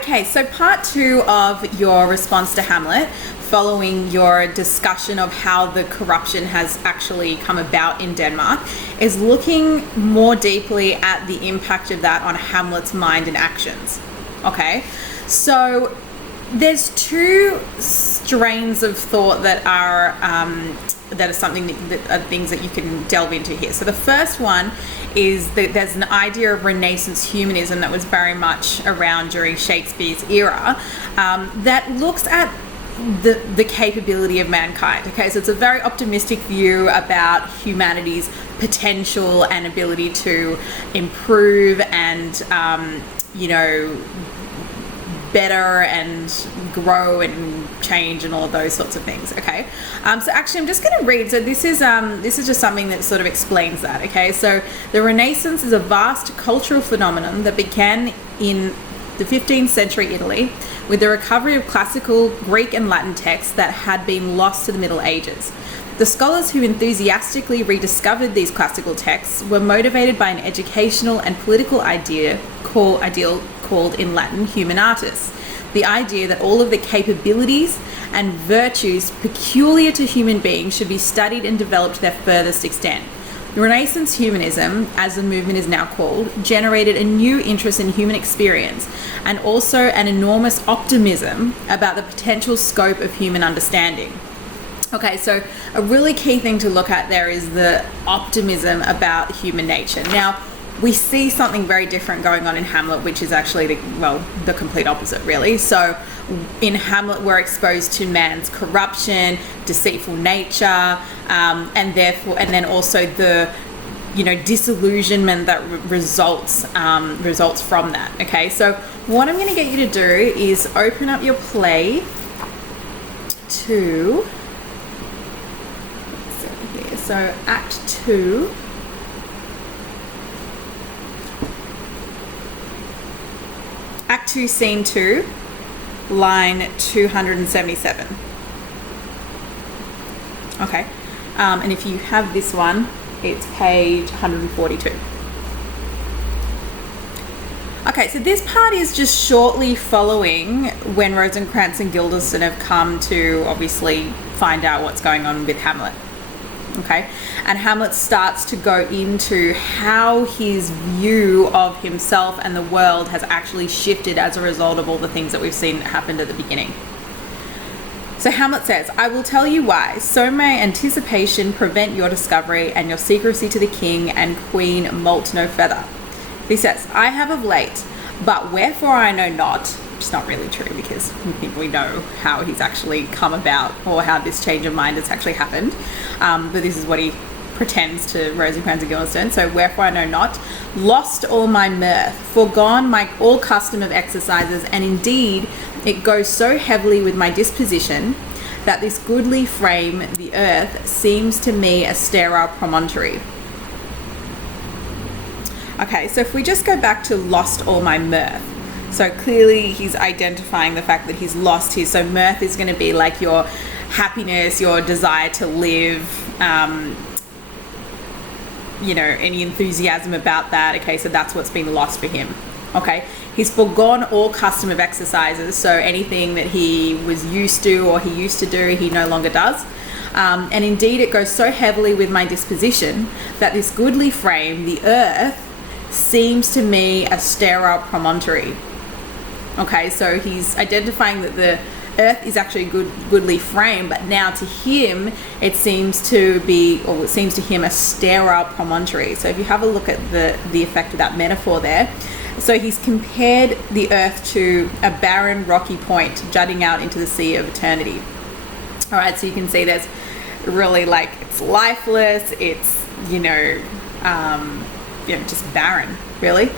Okay, so part 2 of your response to Hamlet, following your discussion of how the corruption has actually come about in Denmark, is looking more deeply at the impact of that on Hamlet's mind and actions. Okay, so there's 2 strains of thought that are something that are things that you can delve into here. So the first one is that there's an idea of Renaissance humanism that was very much around during Shakespeare's era, that looks at the capability of mankind. Okay, so it's a very optimistic view about humanity's potential and ability to improve and better and grow and change and all of those sorts of things. Okay, so actually I'm just going to read. So this is just something that sort of explains that. Okay, so the Renaissance is a vast cultural phenomenon that began in the 15th century Italy with the recovery of classical Greek and Latin texts that had been lost to the Middle Ages. The scholars who enthusiastically rediscovered these classical texts were motivated by an educational and political ideal called in Latin humanitas, the idea that all of the capabilities and virtues peculiar to human beings should be studied and developed to their furthest extent. Renaissance humanism, as the movement is now called, generated a new interest in human experience and also an enormous optimism about the potential scope of human understanding. Okay, so a really key thing to look at there is the optimism about human nature. Now, we see something very different going on in Hamlet, which is actually the complete opposite, really. So in Hamlet, we're exposed to man's corruption, deceitful nature, and then also the disillusionment that results from that. Okay, so what I'm going to get you to do is open up your play to, so Act 2. Act 2, Scene 2, line 277. Okay, and if you have this one, it's page 142. Okay, so this part is just shortly following when Rosencrantz and Guildenstern have come to obviously find out what's going on with Hamlet. Okay, and Hamlet starts to go into how his view of himself and the world has actually shifted as a result of all the things that we've seen happened at the beginning. So Hamlet says, "I will tell you why. So may anticipation prevent your discovery, and your secrecy to the king and queen moult no feather." He says, "I have of late, but wherefore I know not." Which is not really true, because we think we know how he's actually come about or how this change of mind has actually happened. But this is what he pretends to Rosencrantz and Guildenstern. So, "Wherefore I know not, lost all my mirth, forgone my all custom of exercises, and indeed it goes so heavily with my disposition that this goodly frame, the earth, seems to me a sterile promontory." Okay, so if we just go back to "lost all my mirth," so clearly he's identifying the fact that he's lost his, so mirth is going to be like your happiness, your desire to live, any enthusiasm about that. Okay, so that's what's been lost for him. Okay, he's forgone all custom of exercises, so anything that he was used to or he used to do, he no longer does. And indeed it goes so heavily with my disposition that this goodly frame, the earth, seems to me a sterile promontory. Okay, so he's identifying that the earth is actually a goodly frame, but now to him it seems to him a sterile promontory. So if you have a look at the effect of that metaphor there, so he's compared the earth to a barren rocky point jutting out into the sea of eternity. All right, so you can see there's really it's lifeless, it's just barren, really.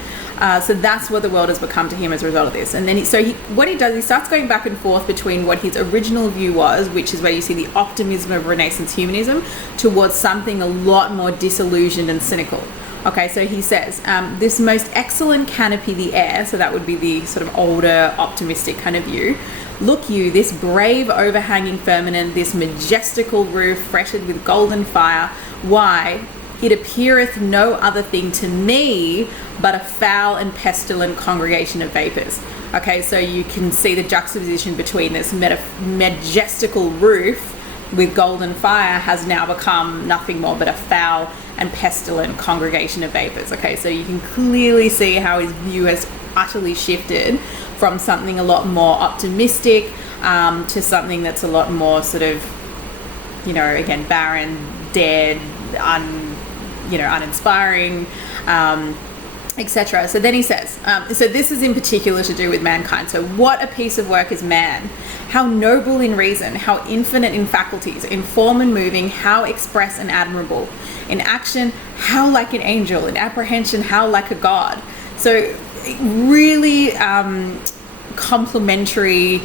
So that's what the world has become to him as a result of this. And then he starts going back and forth between what his original view was, which is where you see the optimism of Renaissance humanism, towards something a lot more disillusioned and cynical. Okay, so he says, "This most excellent canopy the air," so that would be the sort of older, optimistic kind of view. "Look you, this brave overhanging firmament, this majestical roof fretted with golden fire, why," it appeareth no other thing to me but a foul and pestilent congregation of vapors. Okay, so you can see the juxtaposition between this majestical roof with golden fire has now become nothing more but a foul and pestilent congregation of vapors. Okay, so you can clearly see how his view has utterly shifted from something a lot more optimistic to something that's a lot more sort of, again, barren, dead, uninspiring, etc. So then he says, so this is in particular to do with mankind. So what a piece of work is man! How noble in reason, how infinite in faculties, in form and moving, how express and admirable. In action, how like an angel. In apprehension, how like a god. So really complementary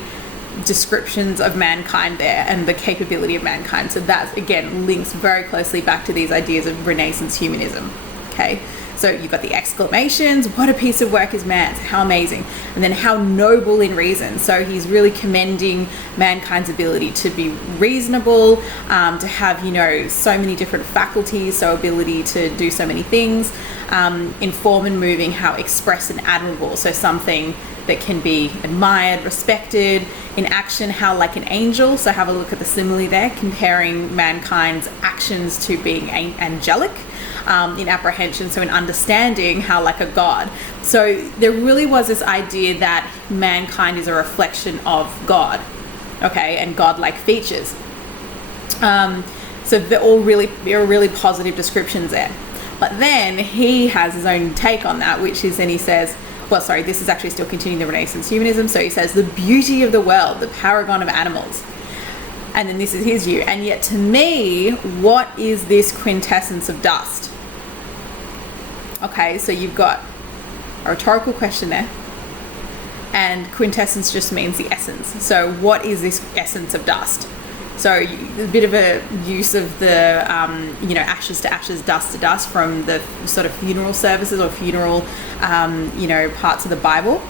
descriptions of mankind there and the capability of mankind. So that, again, links very closely back to these ideas of Renaissance humanism. Okay, so you've got the exclamations, what a piece of work is man, how amazing, and then how noble in reason. So he's really commending mankind's ability to be reasonable, to have, so many different faculties, so ability to do so many things, in form and moving, how express and admirable, so something that can be admired, respected. In action, how like an angel, so have a look at the simile there, comparing mankind's actions to being angelic. In apprehension, so in understanding, how like a god. So there really was this idea that mankind is a reflection of God, okay, and God-like features. So they're all really positive descriptions there. But then he has his own take on that, which is, then he says, this is actually still continuing the Renaissance humanism. So he says, the beauty of the world, the paragon of animals. And then this is his view. And yet to me, what is this quintessence of dust? Okay, so you've got a rhetorical question there. And quintessence just means the essence. So what is this essence of dust? So a bit of a use of the, ashes to ashes, dust to dust from the sort of funeral services or funeral, parts of the Bible.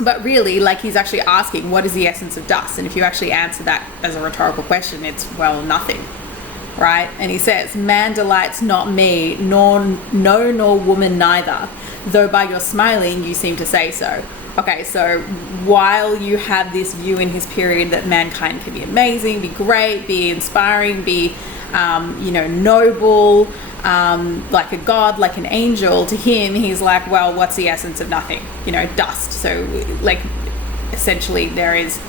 But really, like, he's actually asking, what is the essence of dust? And if you actually answer that as a rhetorical question, it's, well, nothing, right? And he says, man delights not me, nor woman neither, though by your smiling you seem to say so. Okay, so while you have this view in his period that mankind can be amazing, be great, be inspiring, be, noble, like a god, like an angel, to him, he's like, well, what's the essence of nothing? Dust. So, like, essentially there is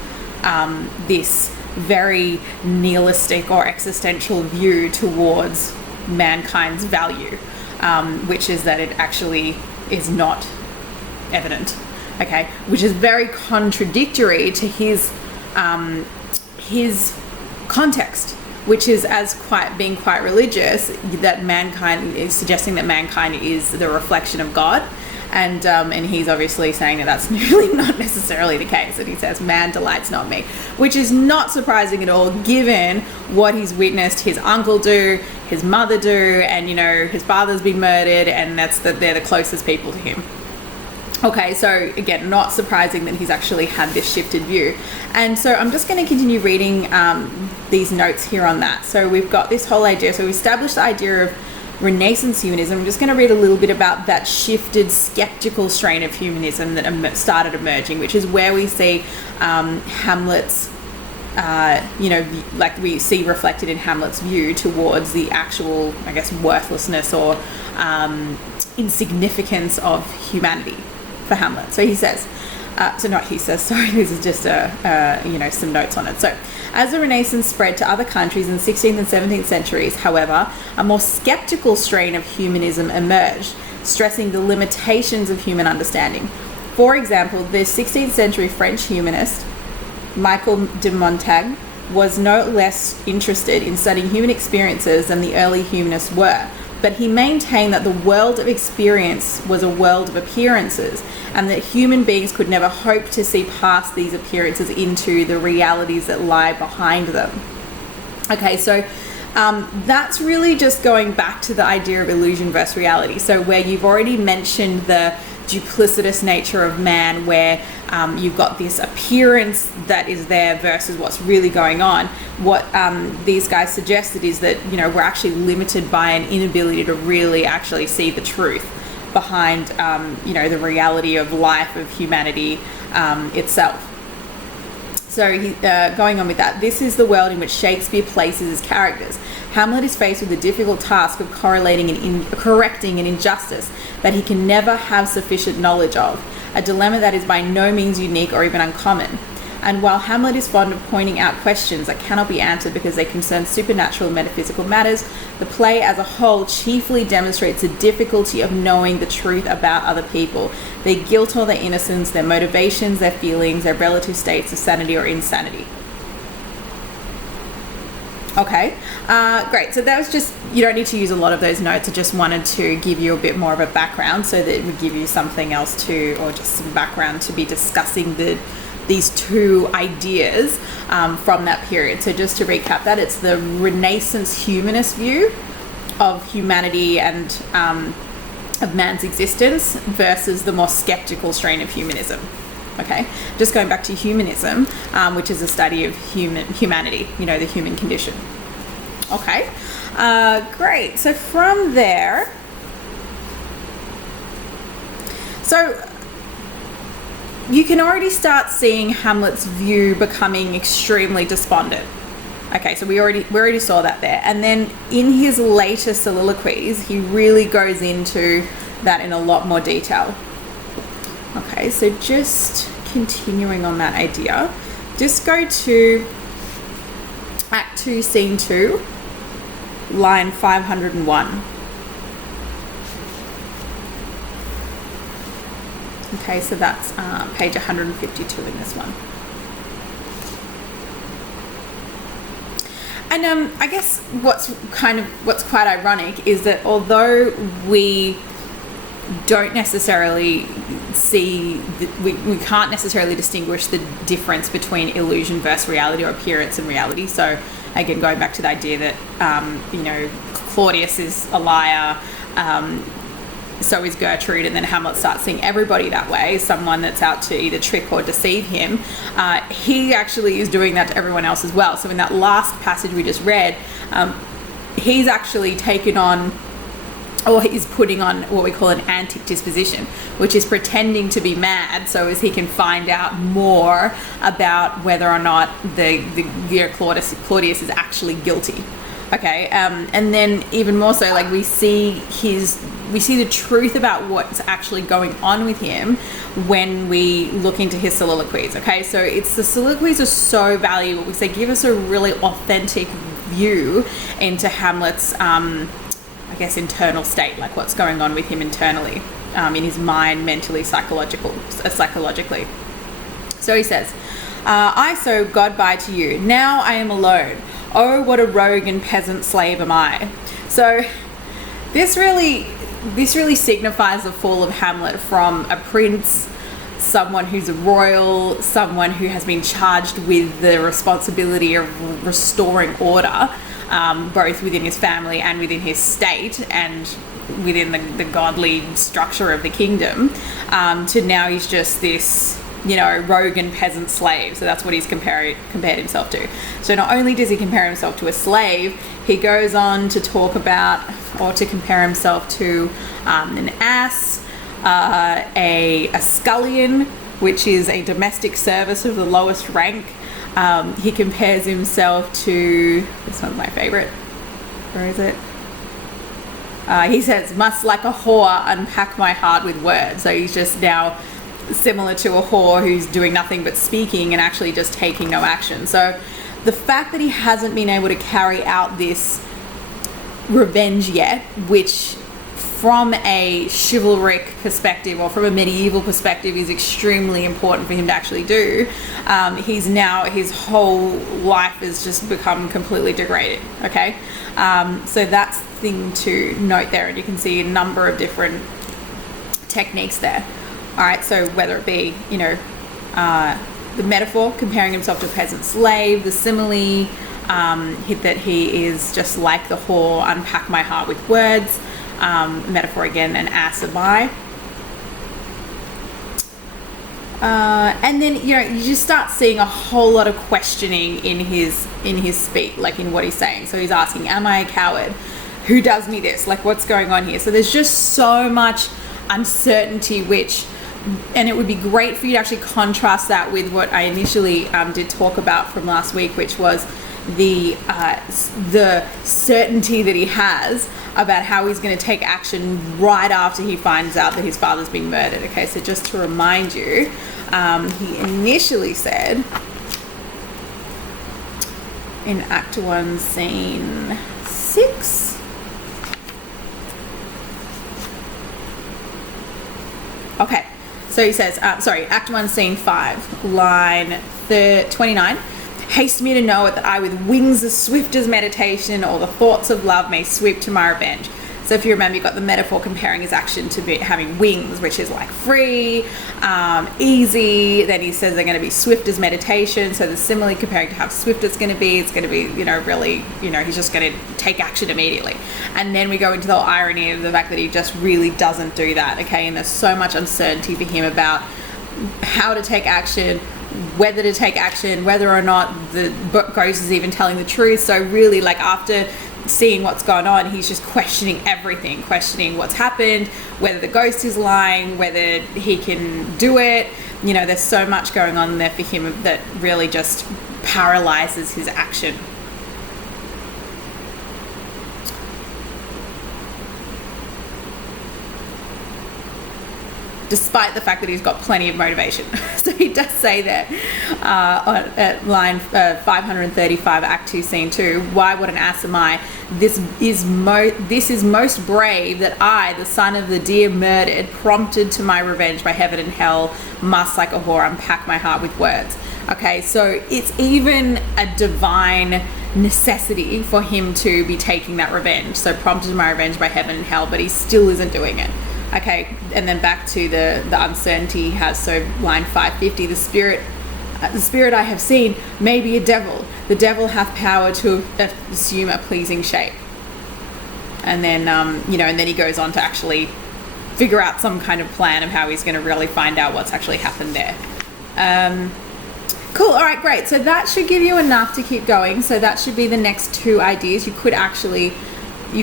this very nihilistic or existential view towards mankind's value, which is that it actually is not evident. Okay, which is very contradictory to his context, which is being quite religious, that mankind is suggesting that mankind is the reflection of God, and he's obviously saying that that's really not necessarily the case. And he says, "Man delights not me," which is not surprising at all, given what he's witnessed his uncle do, his mother do, and his father's been murdered, and they're the closest people to him. Okay, so again, not surprising that he's actually had this shifted view. And so I'm just going to continue reading these notes here on that. So we've got this whole idea. So we established the idea of Renaissance humanism. I'm just going to read a little bit about that shifted skeptical strain of humanism that started emerging, which is where we see Hamlet's, like we see reflected in Hamlet's view towards the actual, I guess, worthlessness or insignificance of humanity. For Hamlet. So he says, this is just some notes on it. So, as the Renaissance spread to other countries in the 16th and 17th centuries, however, a more skeptical strain of humanism emerged, stressing the limitations of human understanding. For example, the 16th century French humanist Michel de Montaigne was no less interested in studying human experiences than the early humanists were. But he maintained that the world of experience was a world of appearances, and that human beings could never hope to see past these appearances into the realities that lie behind them. Okay, so that's really just going back to the idea of illusion versus reality. So where you've already mentioned the duplicitous nature of man, where you've got this appearance that is there versus what's really going on. What these guys suggested is that, you know, we're actually limited by an inability to really actually see the truth behind, you know, the reality of life, of humanity itself. So going on with that, this is the world in which Shakespeare places his characters. Hamlet is faced with the difficult task of correlating and correcting an injustice that he can never have sufficient knowledge of, a dilemma that is by no means unique or even uncommon. And while Hamlet is fond of pointing out questions that cannot be answered because they concern supernatural and metaphysical matters, the play as a whole chiefly demonstrates the difficulty of knowing the truth about other people, their guilt or their innocence, their motivations, their feelings, their relative states of sanity or insanity. Okay, great. So that was just, you don't need to use a lot of those notes. I just wanted to give you a bit more of a background so that it would give you something else to, or just some background to be discussing these two ideas from that period. So just to recap that, it's the Renaissance humanist view of humanity and of man's existence versus the more skeptical strain of humanism. Okay, just going back to humanism, which is a study of humanity, you know, the human condition. Okay, great. So from there, so you can already start seeing Hamlet's view becoming extremely despondent. Okay, so we already saw that there. And then in his later soliloquies, he really goes into that in a lot more detail. Okay, so just continuing on that idea, just go to Act 2, Scene 2, line 501. Okay, so that's page 152 in this one. And I guess what's quite ironic is that although we don't necessarily see, we can't necessarily distinguish the difference between illusion versus reality, or appearance and reality. So again, going back to the idea that, you know, Claudius is a liar, so is Gertrude, and then Hamlet starts seeing everybody that way, someone that's out to either trick or deceive him. He actually is doing that to everyone else as well. So in that last passage we just read, he's actually taken on, or he's putting on what we call an Antic Disposition, which is pretending to be mad so as he can find out more about whether or not Claudius is actually guilty. Okay, and then even more so, like we see the truth about what's actually going on with him when we look into his soliloquies. Okay, so the soliloquies are so valuable because they give us a really authentic view into Hamlet's, I guess, internal state, like what's going on with him internally, in his mind, mentally, psychologically. So he says, I so God by to you. Now I am alone. Oh, what a rogue and peasant slave am I. So this really signifies the fall of Hamlet from a prince, someone who's a royal, someone who has been charged with the responsibility of restoring order, both within his family and within his state and within the godly structure of the kingdom, to now he's just this, you know, rogue and peasant slave. So that's what he's compared himself to. So not only does he compare himself to a slave, he goes on to talk about, or to compare himself to an ass, a scullion, which is a domestic service of the lowest rank. He compares himself to, this one's my favorite, where is it? He says, must like a whore unpack my heart with words. So he's just now similar to a whore who's doing nothing but speaking and actually just taking no action. So the fact that he hasn't been able to carry out this revenge yet, which from a chivalric perspective or from a medieval perspective is extremely important for him to actually do, his whole life has just become completely degraded. Okay, so that's the thing to note there, and you can see a number of different techniques there. All right, so whether it be, you know, the metaphor, comparing himself to a peasant slave, the simile, that he is just like the whore, unpack my heart with words, metaphor again, an ass am I. And then, you know, you just start seeing a whole lot of questioning in his speech, like in what he's saying. So he's asking, am I a coward? Who does me this? Like, what's going on here? So there's just so much uncertainty, and it would be great for you to actually contrast that with what I initially did talk about from last week, which was the certainty that he has about how he's going to take action right after he finds out that his father's been murdered. Okay, so just to remind you, he initially said in Act 1, Scene 6, okay, so he says, Act 1, Scene 5, line 29. Haste me to know it that I with wings as swift as meditation or the thoughts of love may sweep to my revenge. So if you remember, you got the metaphor comparing his action to having wings, which is like free, easy. Then he says they're going to be swift as meditation. So they're similarly comparing to how swift it's going to be. It's going to be, you know, really, you know, he's just going to take action immediately. And then we go into the irony of the fact that he just really doesn't do that. Okay. And there's so much uncertainty for him about how to take action, whether to take action, whether or not the ghost is even telling the truth. So really, like, after seeing what's going on, he's just questioning everything, questioning what's happened, whether the ghost is lying, whether he can do it. You know, there's so much going on there for him that really just paralyzes his action. Despite the fact that he's got plenty of motivation. So he does say that at line 535, Act 2, Scene 2, why, what an ass am I? This is most brave that I, the son of the dear murdered, prompted to my revenge by heaven and hell, must like a whore unpack my heart with words. Okay, so it's even a divine necessity for him to be taking that revenge. So prompted to my revenge by heaven and hell, but he still isn't doing it. Okay, and then back to the uncertainty he has. So line 550, the spirit I have seen may be a devil. The devil hath power to assume a pleasing shape. And then, you know, and then he goes on to actually figure out some kind of plan of how he's going to really find out what's actually happened there. Cool. All right, great. So that should give you enough to keep going. So that should be the next two ideas. You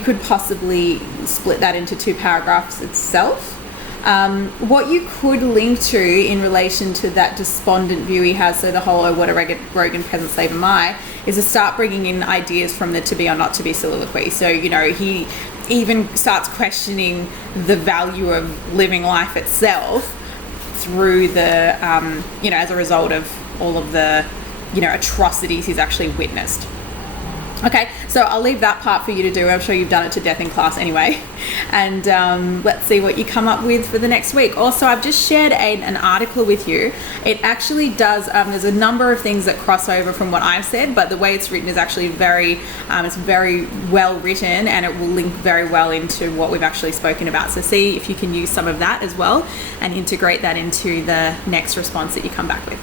could possibly split that into two paragraphs itself. What you could link to in relation to that despondent view he has, so the whole, oh, what a Rogan peasant slave am I, is to start bringing in ideas from the to be or not to be soliloquy. So, you know, he even starts questioning the value of living life itself through the, you know, as a result of all of the, you know, atrocities he's actually witnessed. Okay, so I'll leave that part for you to do. I'm sure you've done it to death in class anyway. And let's see what you come up with for the next week. Also, I've just shared an article with you. It actually does, there's a number of things that cross over from what I've said, but the way it's written is actually it's very well written, and it will link very well into what we've actually spoken about. So see if you can use some of that as well and integrate that into the next response that you come back with.